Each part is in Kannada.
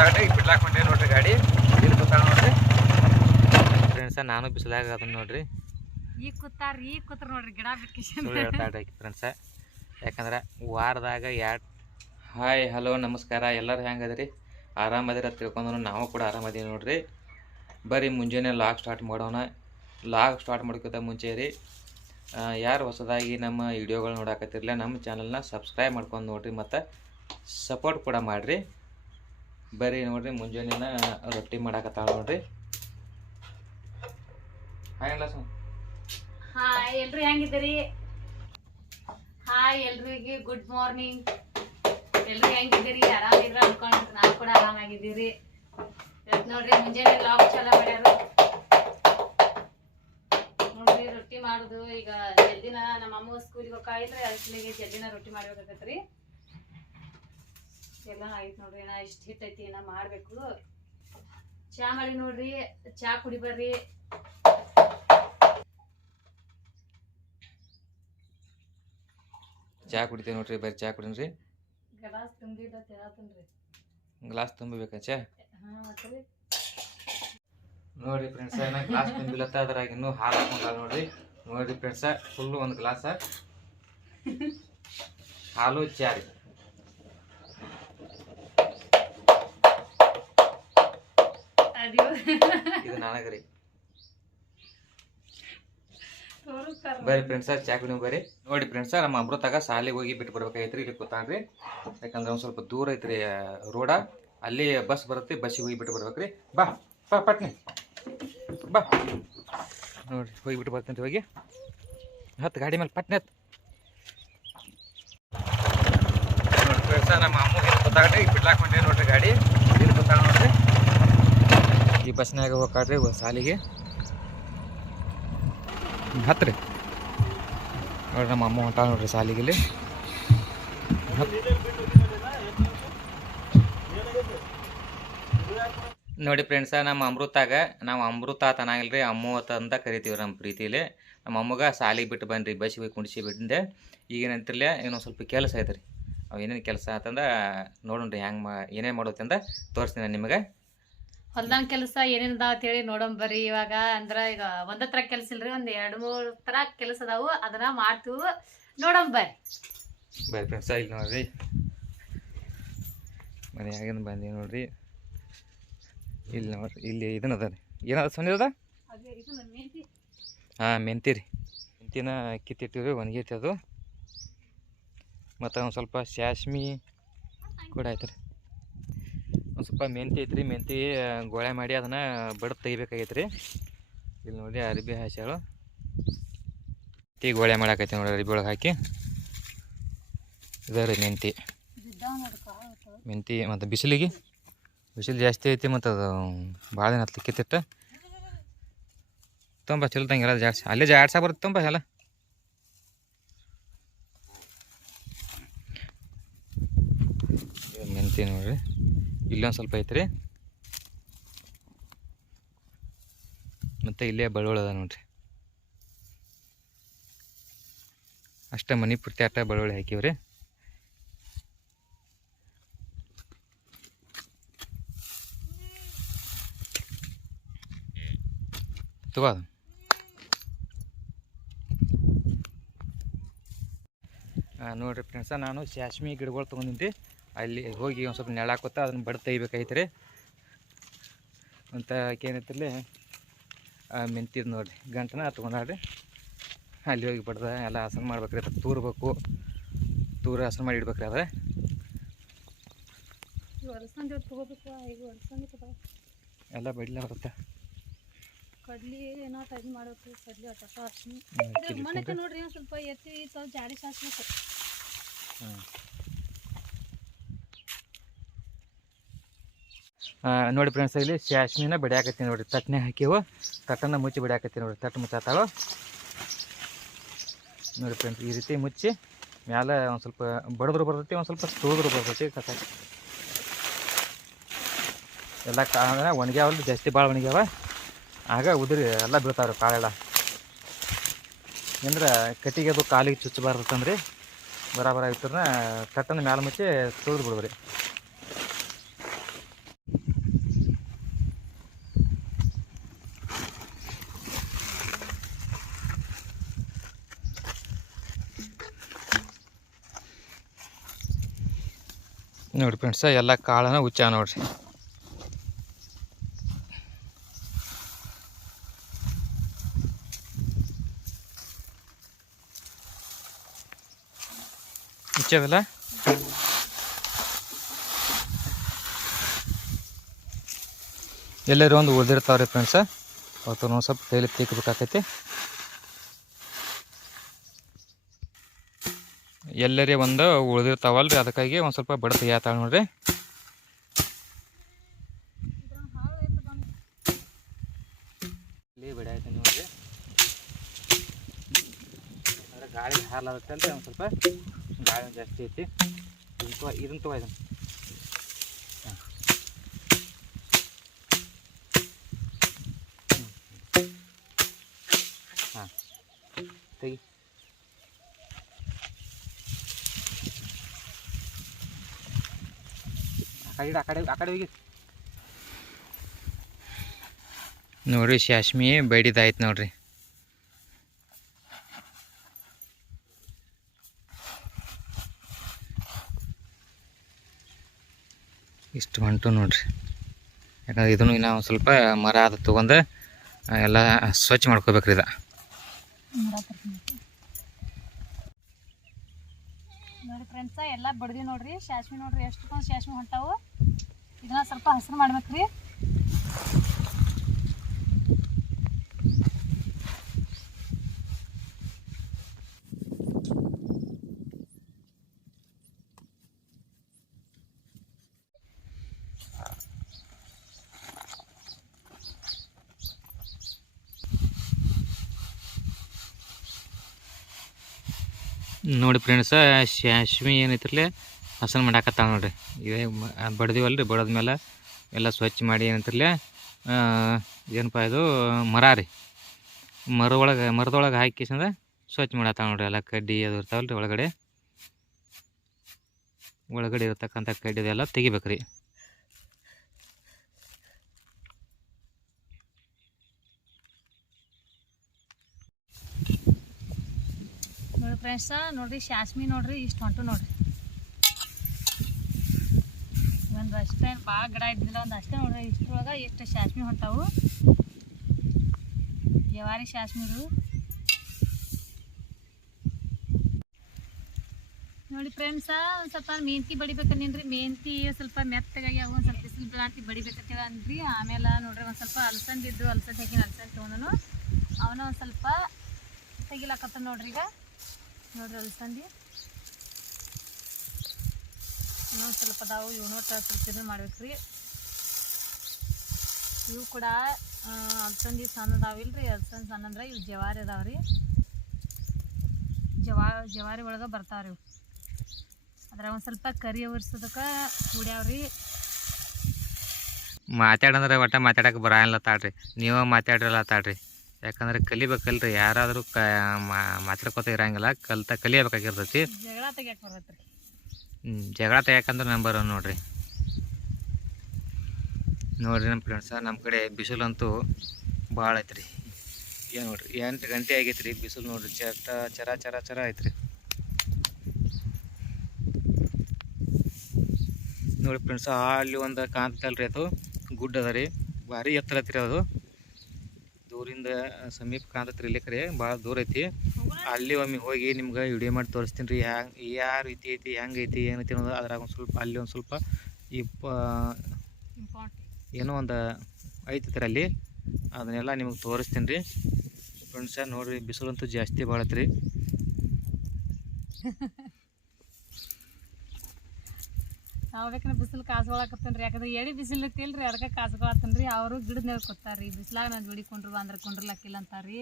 ಗೊತ್ತಾಗಟ್ಟೆ ಈ ಬಿಡ್ಲಾಕ್ ಹೊಂಟೇವಿ ನೋಡ್ರಿ ಗಾಡಿ. ಇಲ್ಲಿ ಕೂತಾಳ ನೋಡ್ರಿ? ಫ್ರೆಂಡ್ಸ ನಾನು ಬಿಸಿಲಾಗ ಅದನ್ನ ನೋಡ್ರಿ. ಈಗ ಕೂತಾರ ಈಗ ಕೂತಾರ ನೋಡ್ರಿ ಗಿಡ ಹೇಳ್ತಾಳ್ರಿ ಫ್ರೆಂಡ್ಸ ಯಾಕಂದ್ರೆ ವಾರದಾಗ ಎರಡು ಹಾಯ್ ಹಲೋ ನಮಸ್ಕಾರ. ಎಲ್ಲರೂ ಹೆಂಗದ್ರಿ? ಆರಾಮದಿರ ತಿಳ್ಕೊಂಡ್ರು. ನಾವು ಕೂಡ ಆರಾಮದೀವಿ ನೋಡ್ರಿ. ಬರ್ರಿ ಮುಂಜಾನೆ ಲಾಗ್ ಸ್ಟಾರ್ಟ್ ಮಾಡೋಣ. ಲಾಗ್ ಸ್ಟಾರ್ಟ್ ಮಾಡ್ಕೋತ ಮುಂಚೆ ರೀ ಯಾರು ಹೊಸದಾಗಿ ನಮ್ಮ ವಿಡಿಯೋಗಳು ನೋಡಕತ್ತಿರಲಿಲ್ಲ ನಮ್ಮ ಚಾನಲ್ನ ಸಬ್ಸ್ಕ್ರೈಬ್ ಮಾಡ್ಕೊಂಡು ನೋಡ್ರಿ ಮತ್ತು ಸಪೋರ್ಟ್ ಕೂಡ ಮಾಡಿರಿ. ಬರ್ರಿ ನೋಡ್ರಿ ಮುಂಜಾನೆ ರೊಟ್ಟಿ ಮಾಡಾಕತ್ತಾಳ ನೋಡ್ರಿ. ಹಾಯ್ ಅಲ್ಲ ಸುಮ್ ಹಾಯ್ ಹಾಯ್ ಎಲ್ರಿಗೆ ಗುಡ್ ಮಾರ್ನಿಂಗ್ ಎಲ್ರು ಹೆಂಗಿದ್ದೀರಿ? ಆರಾಮಿದ್ರ ಅನ್ಕೊಂಡಿದ್ರು ನಾವು ಕೂಡ ಆರಾಮಾಗಿದ್ದೀರಿ. ಇವತ್ತು ನೋಡ್ರಿ ಮುಂಜಾನೆ ಲಾಗ್ ಚಾಲ ಮಾಡ್ಯಾರು. ನೋಡ್ರಿ ರೊಟ್ಟಿ ಮಾಡುದು. ಈಗ ಜಲ್ದಿನ ನಮ್ಮ ಅಮ್ಮ ಸ್ಕೂಲಿಗೆ ಹೋಗಿಲ್ರಿ ಅದಕ್ಕೆ ಜಲ್ದಿನ ರೊಟ್ಟಿ ಮಾಡ್ಬೇಕಾಗತ್ರಿ. ಎಲ್ಲ ಆಯ್ತು ನೋಡ್ರಿ ನಾ ಇಷ್ಟ ಹಿಟ್ಟೈತಿ ಏನ ಮಾಡ್ಬೇಕು. ಚಾ ಮಾಡಿ ನೋಡ್ರಿ ಚಾ ಕುಡಿ ಬರ್ರಿ. ಚಾ ಕುಡಿತೀವಿ ನೋಡ್ರಿ ಬರ್ರಿ ಚಾ ಕುಡಿನ್ರಿ. ಗ್ಲಾಸ್ ತುಂಬಿದ ಹೇಳತ್ತನ್ರಿ ಗ್ಲಾಸ್ ತುಂಬಬೇಕಾ ಚಾ? ನೋಡ್ರಿ ಫ್ರೆಂಡ್ಸ ಏನ ಗ್ಲಾಸ್ ತುಂಬಿಲತ್ತ ಅದ್ರಾಗ ಇನ್ನೂ ಹಾಲು ಹಾಕೊಂಡ ನೋಡ್ರಿ. ನೋಡ್ರಿ ಫ್ರೆಂಡ್ಸ ಫುಲ್ಲು ಒಂದು ಗ್ಲಾಸ. ಹಾಲು ಚಾ ರೀ ಇದು ನನಗ್ರಿ ಬರ್ರಿ ಫ್ರೆಂಡ್ಸ ಚಾಕು ನೀವು ಬರ್ರಿ. ನೋಡಿ ಫ್ರೆಂಡ್ಸ ನಮ್ಮ ಅಮೃತಾಗ ಶಾಲೆಗೆ ಹೋಗಿ ಬಿಟ್ಟು ಬರ್ಬೇಕಾಗೈತ್ರಿ ಇಲ್ಲಿ ಕೂತಾನ್ರಿ. ಯಾಕಂದ್ರೆ ಒಂದು ಸ್ವಲ್ಪ ದೂರ ಐತ್ರಿ ರೋಡ. ಅಲ್ಲಿ ಬಸ್ ಬರುತ್ತೆ ಬಸ್ಸಿಗೆ ಹೋಗಿ ಬಿಟ್ಟು ಬರ್ಬೇಕ್ರಿ. ಬಾ ಬಾ ಪಟ್ನಿ. ಬಾ. ನೋಡಿ ಹೋಗಿ ಬಿಟ್ಟು ಬರ್ತೀನಿ ಹೋಗಿ ಹತ್ತು ಗಾಡಿ ಮೇಲೆ ಪಟ್ನೆ ಹತ್ತು ನೋಡಿ ಫ್ರೆಂಡ್ಸ ನಮ್ಮ ಅಮ್ಮಗೆ ಗೊತ್ತಾಗ್ರಿ ಬಿಡ್ಲಾಕ್ ಹೊಂಟೇವಿ ನೋಡ್ರಿ ಗಾಡಿ. ಇಲ್ಲಿ ಗೊತ್ತಾಗ ನೋಡ್ರಿ. ಬಸ್ನಾಗ ಹೋಗ್ರಿ ಸಾಲಿಗೆ. ಹತ್ರಿ ನೋಡ್ರಿ ನಮ್ಮ ಅಮ್ಮ ಹೊಂಟ ನೋಡ್ರಿ ಸಾಲಿಗೆ ಇಲ್ಲಿ. ನೋಡಿ ಫ್ರೆಂಡ್ಸ ನಮ್ಮ ಅಮೃತಾಗ ನಾವು ಅಮೃತ ತನಾಗಿಲ್ರಿ ಅಮ್ಮ ಅಂತ ಕರಿತೀವಿ ನಮ್ಮ ಪ್ರೀತಿಲಿ. ನಮ್ಮ ಅಮ್ಮಗ ಸಾಲಿಗೆ ಬಿಟ್ಟು ಬನ್ರಿ ಬಸ್ಸಿಗೆ ಹೋಗಿ ಕುಣಿಸಿ ಬಿಟ್ಟಿಂದೆ. ಈಗೇನಂತಿರ್ಲಿ ಏನೋ ಸ್ವಲ್ಪ ಕೆಲಸ ಐತ್ರಿ. ಅವು ಏನೇನು ಕೆಲಸ ಆತಂದ ನೋಡೋಣ್ರಿ ಹೆಂಗೆ ಮಾ ಏನೇನು ಮಾಡೋತಂದ ತೋರಿಸ್ತೀನಿ ನಾನು ನಿಮಗೆ. ಹೊಲ್ದಂಗ್ ಕೆಲಸ ಏನೇನದ ಅಂತ ಹೇಳಿ ನೋಡೋಣ ಬರ್ರಿ. ಇವಾಗ ಅಂದ್ರ ಈಗ ಒಂದ ತರ ಕೆಲಸ ಇಲ್ರಿ ಒಂದ್ ಎರಡ್ ಮೂರ್ ತರ ಕೆಲಸ ಅದಾವು. ಅದನ್ನ ಮಾಡ್ತೀವಿ. ನೋಡೋಣ ಬರ್ರಿ. ಬರ್ರಿ ಫ್ರೆಂಡ್ಸ್ ಇಲ್ಲಿ ನೋಡ್ರಿ. ಮನೆಯಾಗಿನ ಬಂದಿ ನೋಡ್ರಿ. ಇಲ್ಲಿ ನೋಡ್ರಿ ಇಲ್ಲಿ ಇದನ್ನ ಅದ ರೀ ಏನಾದ್ರು ಸೊನ್ನೆ ಅದ ಹಾಂ ಮೆಂತಿ ರೀ. ಮೆಂತಿನ ಕಿತ್ತಿಟ್ಟಿವ್ರಿ ಒಣಗೈತಿ ಅದು. ಮತ್ತು ಒಂದು ಸ್ವಲ್ಪ ಸಾಸ್ಮಿ ಕೂಡ ಆಯ್ತು ರೀ ಸ್ವಲ್ಪ ಮೆಂತಿ ಐತ್ರಿ, ಮೆಂತಿ ಗೋಳೆ ಮಾಡಿ ಅದನ್ನು ಬಡ ತೆಗಿಬೇಕಾಗೈತ್ರಿ. ಇಲ್ಲಿ ನೋಡಿ ಅರಿಬಿ ಹಾಸ್ಯಾಳು. ಮೆಂತಿ ಗೋಳೆ ಮಾಡಾಕೈತಿ ನೋಡಿ ಅರಿಬಿ ಒಳಗೆ ಹಾಕಿ. ಇದ ರೀ ಮೆಂತಿ. ಮೆಂತಿ ಮತ್ತು ಬಿಸಿಲಿಗೆ. ಬಿಸಿಲು ಜಾಸ್ತಿ ಐತಿ ಮತ್ತು ಅದು ಭಾಳ ದಿನ ಹತ್ಲಿ ಕಿತ್ತಿಟ್ಟ ತುಂಬ ಚಲೋದಂಗೆ ಎಲ್ಲ ಜಾಸ್ತಿ ಅಲ್ಲೇ ಜಾಡ್ಸ ಬರುತ್ತೆ ತುಂಬ ಎಲ್ಲ. ಮೆಂತಿ ನೋಡ್ರಿ. ಇಲ್ಲೊಂದು ಸ್ವಲ್ಪ ಐತ್ರಿ. ಮತ್ತು ಇಲ್ಲೇ ಬಳುವಳದ ನೋಡ್ರಿ. ಅಷ್ಟೇ ಮನೆ ಪೂರ್ತಿ ಆಟ ಬಳುವಳಿ ಹಾಕಿವ್ರಿ. ತಗೋ ನೋಡ್ರಿ ಫ್ರೆಂಡ್ಸ ನಾನು ಶಾಸ್ಮಿ ಗಿಡಗಳು ತೊಗೊಂಡಿದ್ದೆ ಅಲ್ಲಿ ಹೋಗಿ ಒಂದು ಸ್ವಲ್ಪ ನೆಳಾಕೋತ ಅದನ್ನ ಬಡ ತೆಗಿಬೇಕಾಯ್ತು ರೀ ಅಂತ ಏನೈತಿರ್ಲಿ ಮೆಂತಿದ್ ನೋಡಿರಿ ಗಂಟನ ತೊಗೊಂಡಾಡ್ರಿ ಅಲ್ಲಿ ಹೋಗಿ ಬಡ್ದ ಎಲ್ಲ ಹಸನ್ ಮಾಡ್ಬೇಕ್ರಿ ಅದಕ್ಕೆ ತೂರ್ಬೇಕು. ತೂರ ಹಸನ್ ಮಾಡಿ ಇಡ್ಬೇಕ್ರಿ ಅದ ಎಲ್ಲ ಬಡ್ಲ ಬರುತ್ತೆ. ಕಡ್ಲಿ ಏನೋ ಟೈಮ್ ಮಾಡ್ಬೇಕು ಕಡ್ಲಿ ಮನಕ್ಕೆ ನೋಡ್ರಿ ಸ್ವಲ್ಪ ಎತ್ತಿ ಜಾಡಿ ಸಾಸ್ಬೇಕು ಆ, ನೋಡಿ ಫ್ರೆಂಡ್ಸ್ ಇಲ್ಲಿ ಶಾಸ್ಮಿನ ಬಿಡ್ಯಾಕತ್ತೀನಿ ನೋಡಿರಿ. ತಟ್ಟನೆ ಹಾಕಿವು ತಟ್ಟನ್ನು ಮುಚ್ಚಿ ಬಿಡಾಕತ್ತೀನಿ ನೋಡಿ ತಟ್ಟು ಮುಚ್ಚಾತಾಳು. ನೋಡಿ ಫ್ರೆಂಡ್ಸ್ ಈ ರೀತಿ ಮುಚ್ಚಿ ಮ್ಯಾಲೆ ಒಂದು ಸ್ವಲ್ಪ ಬಡದ್ರು ಬರ್ತೈತಿ, ಒಂದು ಸ್ವಲ್ಪ ತುಳಿದ್ರು ಬರ್ತೈತಿ ಕಸ ಎಲ್ಲ ಕಾಳ ಒಣಗ್ಯಾವಲ್ಲ ಜಾಸ್ತಿ ಭಾಳ ಒಣಗ್ಯಾವ. ಆಗ ಉದುರಿ ಎಲ್ಲ ಬೀಳ್ತಾವ್ರಿ ಕಾಳೆಲ್ಲ. ಅಂದ್ರೆ ಕಟ್ಟಿಗೆ ಅದು ಕಾಲಿಗೆ ಅಂತಂದ್ರಿ, ಬರಾಬರ ಇತ್ತಂದ್ರೆ ತಟ್ಟನ ಮ್ಯಾಲೆ ಮುಚ್ಚಿ ತುಳಿದು ಬಿಡ್ದ್ರಿ. ನೋಡಿ ಫ್ರೆಂಡ್ಸ ಎಲ್ಲ ಕಾಳನ ಹುಚ್ಚ ನೋಡ್ರಿ. ಹುಚ್ಚವೆಲ್ಲ ಎಲ್ಲರೂ ಒಂದು ಉಳಿದಿರ್ತಾವ್ರಿ ಫ್ರೆಂಡ್ಸ ಅವತ್ತು ಒಂದು ಸ್ವಲ್ಪ ಕೈಲಿ ತೆಗಿಬೇಕಾಕೈತಿ. ಎಲ್ಲರೇ ಒಂದು ಉಳಿದಿರ್ತಾವಲ್ರಿ, ಅದಕ್ಕಾಗಿ ಒಂದು ಸ್ವಲ್ಪ ಬಡ ತೆಗಿಯತ್ತಾಳ ನೋಡ್ರಿ. ಇಲ್ಲಿ ಬಿಡ ಐತೆ ನೋಡ್ರಿ. ಅಂದ್ರೆ ಗಾಳಿ ಹಾಲಾಗತ್ತಲ್ರಿ ಒಂದು ಸ್ವಲ್ಪ ಗಾಳಿ ಜಾಸ್ತಿ ಐತಿ. ಇದನ್ನ ತಗೋ ಇದನ್ನ ಹಾಂ. ತೆಗಿ. ಕಡೆ ಆ ಕಡೆ ಆ ಕಡೆ ಹೋಗಿ. ನೋಡ್ರಿ ಶಾಶ್ಮಿ ಬೈಡಿದಾಯ್ತು ನೋಡ್ರಿ. ಇಷ್ಟು ಹೊಂಟು ನೋಡ್ರಿ. ಯಾಕಂದ್ರೆ ಇದನ್ನು ಇನ್ನೂ ಒಂದು ಸ್ವಲ್ಪ ಮರ ಅದು ತೊಗೊಂಡು ಎಲ್ಲ ಸ್ವಚ್ಛ ಮಾಡ್ಕೋಬೇಕ್ರಿ ಇದು ನೋಡಿ ಫ್ರೆಂಡ್ಸ ಎಲ್ಲ ಬಡ್ದಿ ನೋಡ್ರಿ ಶಾಸ್ವಿ ನೋಡ್ರಿ ಎಷ್ಟು ಶಾಸ್ವಿ ಹೊಂಟಾವು. ಇದನ್ನ ಸ್ವಲ್ಪ ಹಸಿರು ಮಾಡ್ಬೇಕ್ರಿ. ನೋಡಿ ಫ್ರೆಂಡ್ಸ ಶಾಶ್ವಿ ಏನೈತಿರ್ಲಿ ಹಸನ್ ಮಾಡಾಕತ್ತಾಳ ನೋಡ್ರಿ. ಮ- ರೀ ಬಡ್ದಿವಲ್ರಿ ಬಡದ ಮೇಲೆ ಎಲ್ಲ ಸ್ವಚ್ಛ ಮಾಡಿ ಏನಂತಿರ್ಲಿ ಏನಪ್ಪ ಇದು, ಮರ ರೀ. ಮರ ಒಳಗೆ ಮರದೊಳಗೆ ಹಾಕಿಸಂದ ಸ್ವಚ್ಛ ಮಾಡತ್ತಾಳ ನೋಡ್ರಿ. ಎಲ್ಲ ಕಡ್ಡಿ ಅದು ಇರ್ತಾವಲ್ರಿ ಒಳಗಡೆ. ಒಳಗಡೆ ಇರತಕ್ಕಂಥ ಕಡ್ಡಿ ಅದೆಲ್ಲ ತೆಗಿಬೇಕ್ರಿ. ನೋಡಿ ಫ್ರೆಂಡ್ಸ ನೋಡ್ರಿ ಶಾಸ್ಮಿ ನೋಡ್ರಿ, ಇಷ್ಟು ಹೊಂಟು ನೋಡ್ರಿ. ಒಂದು ಅಷ್ಟೇ ಭಾಳ ಗಿಡ ಇದ್ದಿಲ್ಲ, ಒಂದು ಅಷ್ಟೇ ನೋಡ್ರಿ, ಇಷ್ಟರೊಳಗೆ ಎಷ್ಟು ಶಾಸ್ಮಿ ಹೊಂಟಾವು. ಜವಾರಿ ಶಾಸ್ಮಿರು ನೋಡಿ ಫ್ರೆಂಡ್ಸ ಒಂದು ಸ್ವಲ್ಪ ಮೆಂತಿ ಬಡಿಬೇಕನ್ನೇನ್ರಿ ಮೆಂತಿ ಸ್ವಲ್ಪ ಮೆತ್ತಗಾಗಿ ಅವು ಒಂದು ಸ್ವಲ್ಪ ಬಿಸಿಲು ಬೀಳಾಂತಿ ಬಡಿಬೇಕಂತೇಳಿ ಅಂದ್ರಿ. ಆಮೇಲೆ ನೋಡ್ರಿ ಒಂದು ಸ್ವಲ್ಪ ಅಲಸಂದಿದ್ದು, ಅಲಸಂದಿ ಹಾಕಿನ ಅಲಸಂದಿ ತೊಗೊಂಡನು. ಅವನ ಒಂದು ಸ್ವಲ್ಪ ತೆಗಿಲಾಕತ್ತ ನೋಡ್ರಿ ಈಗ. ನೋಡ್ರಿ ಅಲಸಂದಿ ಇನ್ನೊಂದು ಸ್ವಲ್ಪ ಅದಾವು ಇವನು ಸ್ವಲ್ಪ ಇದು ಮಾಡ್ಬೇಕ್ರಿ. ಇವು ಕೂಡ ಅಲಸಂದಿ ಸಣ್ಣ ಅದಾವಿಲ್ರಿ ಅಲಸಂದಿ ಸಣ್ಣ ಅಂದ್ರೆ ಇವು ಜವಾರಿ ಅದಾವ್ರಿ. ಜವಾ, ಜವಾರಿ ಒಳಗೆ ಬರ್ತಾವ್ರಿ ಇವು. ಅದ್ರ ಒಂದು ಸ್ವಲ್ಪ ಕರಿ ಒರ್ಸೋದಕ್ಕೆ ಕೂಡ್ಯಾವ್ರಿ. ಮಾತಾಡಂದ್ರೆ ಒಟ್ಟ ಮಾತಾಡಕ್ಕೆ ಬರಲ್ಲ ತಾಳ್ರಿ. ನೀವೇ ಮಾತಾಡ್ರಲ್ಲ ತಾಳ್ರಿ. ಯಾಕಂದ್ರೆ ಕಲಿಬೇಕಲ್ರಿ ಯಾರಾದರೂ ಕ ಮಾತಾಡ್ಕೊತ ಇರಂಗಿಲ್ಲ ಕಲ್ತ ಕಲಿಯಬೇಕಾಗಿರ್ತೈತಿ. ಜಗಳ ತೆಗಿಯಕಂದ್ರೆ ನಂಬರ್ ನೋಡ್ರಿ. ನೋಡ್ರಿ ನಮ್ಮ ಫ್ರೆಂಡ್ಸ ನಮ್ಮ ಕಡೆ ಬಿಸಿಲಂತೂ ಭಾಳ ಐತ್ರಿ. ಏನು ನೋಡ್ರಿ ಎಂಟು ಗಂಟೆ ಆಗೈತ್ರಿ ಬಿಸಿಲು ನೋಡ್ರಿ ಚಟ ಚರ ಚರ ಚರ ಐತ್ರಿ. ನೋಡಿ ಫ್ರೆಂಡ್ಸ ಅಲ್ಲಿ ಒಂದು ಕಾಂತಲ್ರಿ ಅದು ಗುಡ್ಡ ಅದ ರೀ. ಭಾರಿ ಎತ್ತರ ಐತ್ರಿ ಅದು. ದೂರಿಂದ ಸಮೀಪ ಕಾಣ್ತೈತ್ರಿ ಇಲ್ಲಿ ಕಡೆ ಭಾಳ ದೂರ ಐತಿ. ಅಲ್ಲಿ ಒಮ್ಮೆ ಹೋಗಿ ನಿಮ್ಗೆ ವಿಡಿಯೋ ಮಾಡಿ ತೋರಿಸ್ತೀನಿ ರೀ, ಹ್ಯಾಂಗೆ ಯಾವ ರೀತಿ ಐತಿ, ಹೆಂಗೆ ಐತಿ ಏನೈತಿ ಅನ್ನೋದು ಅದ್ರಾಗ ಒಂದು ಸ್ವಲ್ಪ, ಅಲ್ಲಿ ಒಂದು ಸ್ವಲ್ಪ ಈ ಏನೋ ಒಂದು ಐತೈತ್ರಿ ಅಲ್ಲಿ. ಅದನ್ನೆಲ್ಲ ನಿಮಗೆ ತೋರಿಸ್ತೀನಿ ರೀ. ಫ್ರೆಂಡ್ಸ ನೋಡಿರಿ, ಬಿಸಿಲಂತೂ ಜಾಸ್ತಿ ಭಾಳ ಐತ್ರಿ ನಾವು ಬೇಕಂದ್ರೆ ಬಿಸಿಲು ಕಾಸ್ಕೊಳಕತ್ತನ್ರಿ ಯಾಕಂದ್ರೆ ಎಡಿ ಬಿಸಿಲು ಇತ್ತಿಲ್ರಿ ಅದಕ್ಕೆ ಕಾಸ್ಕೊಳತ್ತನ್ರಿ ಅವರು ಗಿಡದ ಮೇಲೆ ಕೊತ್ತಾರ್ರಿ ಬಿಸಿಲಾಗ ನಾನು ದುಡಿಕೊಂಡ್ರು ಅಂದ್ರೆ ಕೊಂಡ್ರಲಕ್ಕಿಲ್ಲ ಅಂತಾರ್ರಿ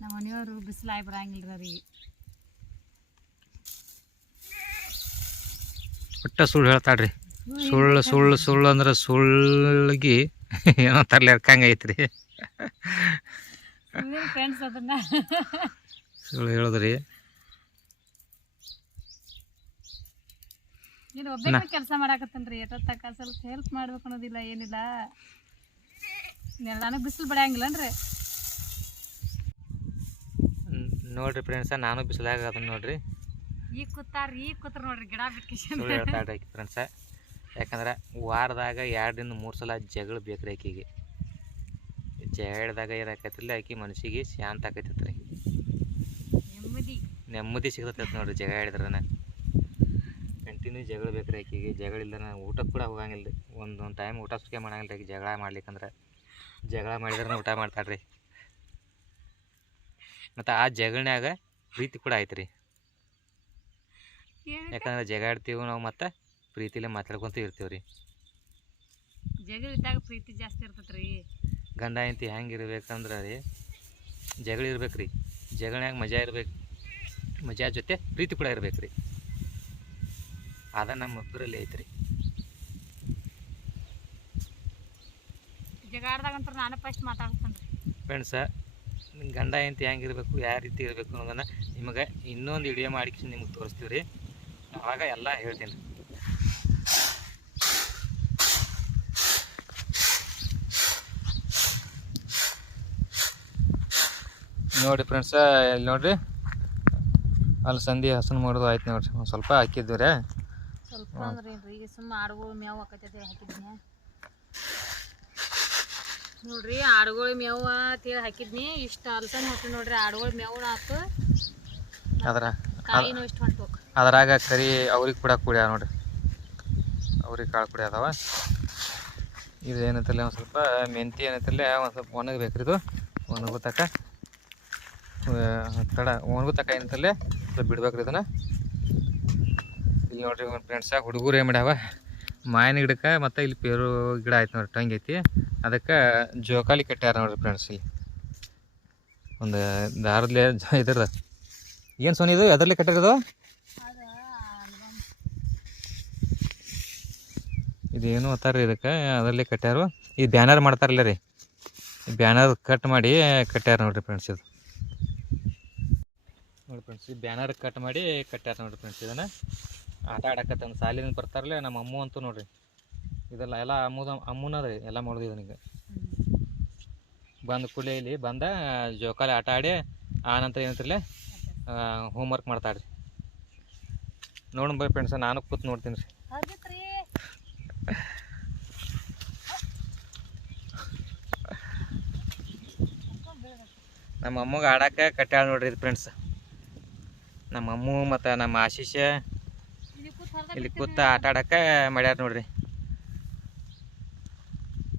ನಮ್ಮ ಮನೆಯವರು ಬಿಸಿಲು ಆಗಿ ಬಿಡಂಗಿಲ್ಲ ರೀ ಒಟ್ಟ ಸುಳ್ಳು ಹೇಳ್ತಾಳ್ರಿ. ಸುಳ್ಳು ಸುಳ್ಳು ಸುಳ್ಳು ಅಂದ್ರೆ ಸುಳ್ಳಿಗೆ ಏನೋ ತರ್ಲಿ ಹರ್ಕಂಗೆ ಐತ್ರಿ ಸುಳ್ಳು ಹೇಳೋದ್ರಿ. ನೀನು ಒಬ್ಬ ಕೆಲಸ ಮಾಡಾಕತ್ತನ್ರಿ ಎಷ್ಟೊತ್ತಕ್ಕ ಸ್ವಲ್ಪ ಹೆಲ್ಪ್ ಮಾಡ್ಬೇಕು ಅನ್ನೋದಿಲ್ಲ ಏನಿಲ್ಲ. ನನಗೆ ಬಿಸಿಲು ಬಡಿಯಂಗಿಲ್ಲನ್ರಿ. ನೋಡ್ರಿ ಫ್ರೆಂಡ್ಸ ನಾನು ಬಿಸಿಲಾಗ ಅದನ್ನ ನೋಡ್ರಿ. ಈಗ ಕೂತಾರ ಈಗ ಕೂತಾರ ನೋಡ್ರಿ ಗಿಡ ಬಿಟ್ಕಿಶನ್ ಫ್ರೆಂಡ್ಸ ಯಾಕಂದ್ರೆ ವಾರದಾಗ ಎರಡರಿಂದ ಮೂರು ಸಲ ಜಗಳ ಬೇಕ್ರಿ ಆಕಿಗೆ. ಜಗಳದಾಗ ಏನಾಕೈತಿಲ್ಲ ಆಕಿ ಮನಸ್ಸಿಗೆ ಶಾಂತ ಆಕೈತಿ ರೀ ನೆಮ್ಮದಿ. ನೆಮ್ಮದಿ ಸಿಗತೈತಿ ನೋಡ್ರಿ ಜಗಳ ಹೇಳಿದ್ರನ ಕಂಟಿನ್ಯೂ ಜಗಳ ಬೇಕ್ರಿ ಆಕಿಗೆ. ಜಗಳ ಇಲ್ಲನ ಊಟಕ್ಕೆ ಕೂಡ ಹೋಗಂಗಿಲ್ಲ ರೀ ಒಂದೊಂದು ಟೈಮ್ ಊಟ ಸುಖೆ ಮಾಡಂಗಿಲ್ಲ ರೀ ಜಗಳ ಮಾಡ್ಲಿಕ್ಕಂದ್ರೆ. ಜಗಳ ಮಾಡಿದ್ರೆ ಊಟ ಮಾಡ್ತಾಳ್ರಿ. ಮತ್ತು ಆ ಜಗಳನ್ಯಾಗ ಪ್ರೀತಿ ಕೂಡ ಐತ್ರಿ. ರೀ ಯಾಕಂದ್ರೆ ಜಗಾಡ್ತೀವಿ ನಾವು ಮತ್ತೆ ಪ್ರೀತಿಲೇ ಮಾತಾಡ್ಕೊತ ಇರ್ತೀವಿ ರೀ ಜಗಳ ಇದ್ದಾಗ ಪ್ರೀತಿ ಜಾಸ್ತಿ ಇರ್ತೈತ್ರಿ. ಗಂಡ ಹೆಂಡತಿ ಹೆಂಗೆ ಇರ್ಬೇಕಂದ್ರೆ ರೀ ಜಗಳ ಇರ್ಬೇಕು ರೀ ಜಗಳನ್ಯಾಗ ಮಜಾ ಇರ್ಬೇಕು ಮಜಾ ಜೊತೆ ಪ್ರೀತಿ ಕೂಡ ಇರ್ಬೇಕು ರೀ ಅದ ನಮ್ಮ ಇಬ್ಬರಲ್ಲಿ ಐತ್ರಿ. ಫ್ರೆಂಡ್ಸ ನಾನು ಫಸ್ಟ್ ಮಾತಾಡ್ತೇನೆ ಫ್ರೆಂಡ್ಸ ಗಂಡ ಎಂತ ಹೆಂಗಿರ್ಬೇಕು ಇರಬೇಕು ಯಾವ ರೀತಿ ಇರಬೇಕು ಅನ್ನೋದನ್ನು ನಿಮಗೆ ಇನ್ನೊಂದು ವಿಡಿಯೋ ಮಾಡಿ ನಿಮ್ಗೆ ತೋರಿಸ್ತೀವಿ ರೀ ಆವಾಗ ಎಲ್ಲ ಹೇಳ್ತೀನಿ. ರೀ ನೋಡಿ ಫ್ರೆಂಡ್ಸ ಇಲ್ಲಿ ನೋಡಿರಿ? ಅಲ್ಲಿ ಸಂಧಿ ಹಸನ್ ಮಾಡೋದು ಆಯ್ತು ನೋಡಿರಿ. ಒಂದು ಸ್ವಲ್ಪ ಹಾಕಿದ್ವಿ ರೀ ಸ್ವಲ್ಪ ಅಂದ್ರೆ ಏನ್ರಿ ಈಗ ಸುಮ್ಮ ಆಡುಗಳು ಮೇವು ಹಾಕತೈತೆ ಹಾಕಿದ್ನಿ ನೋಡ್ರಿ ಆಡುಗಳು ಮೇವು ಅಂತೇಳಿ ಹಾಕಿದ್ನಿ. ಇಷ್ಟು ಅಲ್ಸನ್ ಹೊಟ್ಟು ನೋಡ್ರಿ ಆಡುಗಳು ಮೇವು ಆತು. ಅದರ ಕಾಯಿನೂ ಇಷ್ಟು ಹೊಂಟು ಅದ್ರಾಗ ಕರಿ ಅವ್ರಿಗೆ ಕೂಡ ಕುಡಿಯ ನೋಡ್ರಿ. ಅವ್ರಿಗೆ ಕಾಳು ಕುಡಿ ಅದಾವ. ಇದು ಏನಂತಲ್ಲ ಒಂದು ಸ್ವಲ್ಪ ಮೆಂತಿ ಏನಂತಲ್ಲ ಒಂದು ಸ್ವಲ್ಪ ಒಣಗಬೇಕ್ರಿ ಇದು. ಒಣಗೋ ತಕ. ತಡ ಒಣಗೋ ತಕ ಏನಂತಲ್ಲೇ ಸ್ವಲ್ಪ ಬಿಡ್ಬೇಕ್ರಿ ಇದನ್ನ. ಇಲ್ಲಿ ನೋಡ್ರಿ ಫ್ರೆಂಡ್ಸ ಹುಡುಗರು ಏನು ಮಾಡ್ಯಾವ? ಮಾಯನ ಗಿಡಕ್ಕೆ ಮತ್ತು ಇಲ್ಲಿ ಪೇರು ಗಿಡ ಆಯ್ತು ನೋಡ್ರಿ, ಟಂಗ್ ಐತಿ. ಅದಕ್ಕೆ ಜೋಕಾಲಿ ಕಟ್ಟ್ಯಾರ ನೋಡ್ರಿ ಫ್ರೆಂಡ್ಸ್ ಇಲ್ಲಿ. ಒಂದು ದಾರದ್ಲೆ ಇದ್ರ ಏನು ಸೋನಿ ಇದು? ಎದರ್ಲಿ ಕಟ್ಟಿರೋದು? ಇದೇನು ಅತ್ತಾರ ಇದಕ್ಕೆ? ಅದರಲ್ಲಿ ಕಟ್ಟ್ಯಾರು ಈ ಬ್ಯಾನರ್ ಮಾಡ್ತಾರಲ್ಲ ರೀ. ಬ್ಯಾನರ್ ಕಟ್ ಮಾಡಿ ಕಟ್ಟ್ಯಾರ ನೋಡ್ರಿ ಫ್ರೆಂಡ್ಸ್ ಇದು. ನೋಡಿ ಫ್ರೆಂಡ್ಸ್ ಈ ಬ್ಯಾನರ್ ಕಟ್ ಮಾಡಿ ಕಟ್ಟ್ಯಾರ ನೋಡ್ರಿ ಫ್ರೆಂಡ್ಸ್ ಇದನ್ನು. ಆಟ ಆಡಕತ್ತ ಸಾಲಿನ ಬರ್ತಾರಲ್ಲ ನಮ್ಮ ಅಮ್ಮು ಅಂತೂ ನೋಡ್ರಿ. ಇದೆಲ್ಲ ಎಲ್ಲ ಅಮ್ಮದ ಅಮ್ಮನದ ರೀ ಎಲ್ಲ ಮಾಡೋದು ಬಂದು ಬಂದ ಕೂಡಲೇ ಇಲ್ಲಿ ಬಂದ ಜೋಕಾಲಿ ಆಟ ಆಡಿ ಆ ಹೋಮ್ ವರ್ಕ್ ಹೋಮ್ವರ್ಕ್ ಮಾಡ್ತಾಳ್ರಿ. ನೋಡಿ ಬೈ ಫ್ರೆಂಡ್ಸ ನಾನು ಕೂತ್ ನೋಡ್ತೀನಿ ರೀ. ನಮ್ಮ ಅಮ್ಮಗೆ ಆಡಕ್ಕೆ ಕಟ್ಟಾಳ ನೋಡ್ರಿ ಇದು ಫ್ರೆಂಡ್ಸ್ ನಮ್ಮ ಅಮ್ಮು ಮತ್ತು ನಮ್ಮ ಆಶೀಷ ಇಲ್ಲಿ ಕೂತ ಆಟ ಆಡಕ್ಕೆ ಮಾಡ್ಯಾರ ನೋಡ್ರಿ.